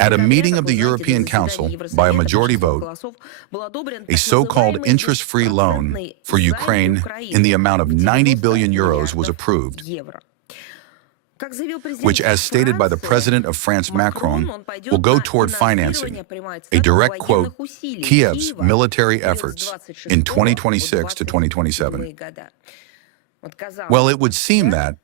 At a meeting of the European Council, by a majority vote, a so-called interest-free loan for Ukraine in the amount of 90 billion euros was approved, which, as stated by the President of France, Macron, will go toward financing, a direct quote, Kiev's military efforts in 2026 to 2027. Well, it would seem that,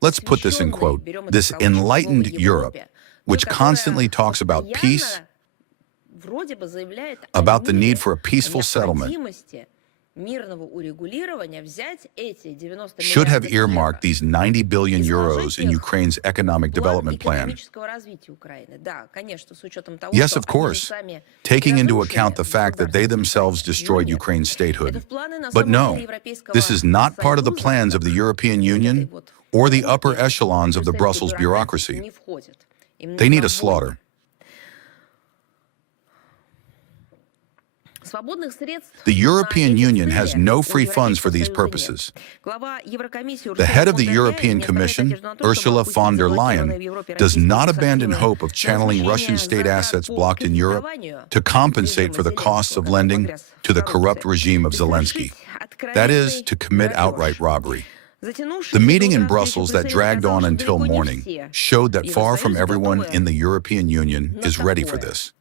let's put this in quote, this enlightened Europe, which constantly talks about peace, about the need for a peaceful settlement, should have earmarked these 90 billion euros in Ukraine's economic development plan. Yes, of course, taking into account the fact that they themselves destroyed Ukraine's statehood. But no, this is not part of the plans of the European Union or the upper echelons of the Brussels bureaucracy. They need a slaughter. The European Union has no free funds for these purposes. The head of the European Commission, Ursula von der Leyen, does not abandon hope of channeling Russian state assets blocked in Europe to compensate for the costs of lending to the corrupt regime of Zelensky. That is, to commit outright robbery. The meeting in Brussels that dragged on until morning showed that far from everyone in the European Union is ready for this.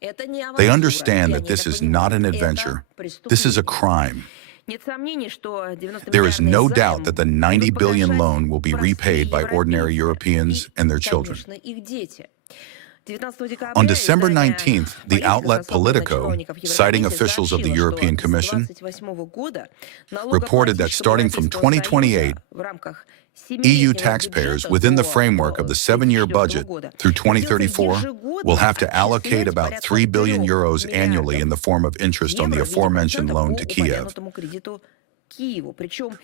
They understand that this is not an adventure. This is a crime. There is no doubt that the 90 billion loan will be repaid by ordinary Europeans and their children. On December 19th, the outlet Politico, citing officials of the European Commission, reported that starting from 2028, EU taxpayers within the framework of the 7-year budget through 2034 will have to allocate about 3 billion euros annually in the form of interest on the aforementioned loan to Kiev.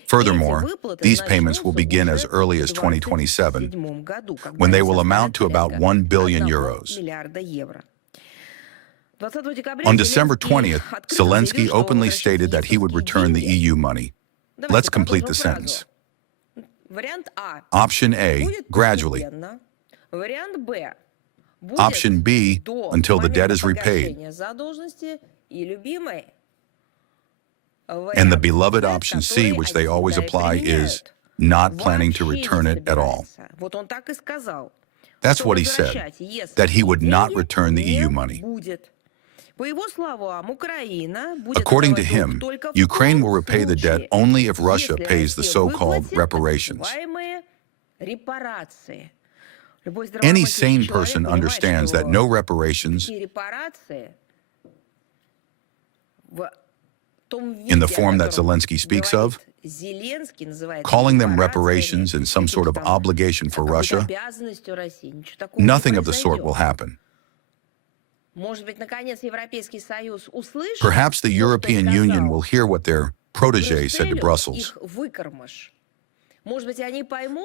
Furthermore, these payments will begin as early as 2027, when they will amount to about 1 billion euros. On December 20th, Zelensky openly stated that he would return the EU money. Let's complete the sentence. Option A, gradually. Option B, until the debt is repaid. And the beloved option C, which they always apply, is not planning to return it at all. That's what he said, that he would not return the EU money. According to him, Ukraine will repay the debt only if Russia pays the so-called reparations. Any sane person understands that no reparations, in the form that Zelensky speaks of, calling them reparations and some sort of obligation for Russia, nothing of the sort will happen. Perhaps the European Union will hear what their protégé said to Brussels.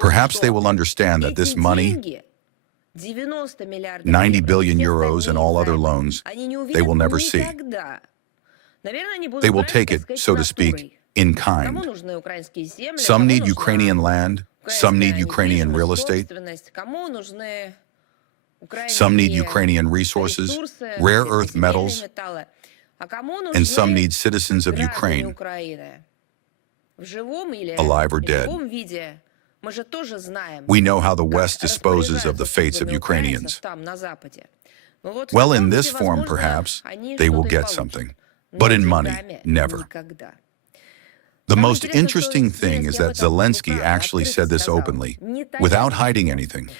Perhaps they will understand that this money, 90 billion euros and all other loans, they will never see. They will take it, so to speak, in kind. Some need Ukrainian land, some need Ukrainian real estate, some need Ukrainian resources, rare earth metals, and some need citizens of Ukraine, alive or dead. We know how the West disposes of the fates of Ukrainians. Well, in this form, perhaps, they will get something. But in money, never. The most interesting thing is that Zelensky actually said this openly, without hiding anything.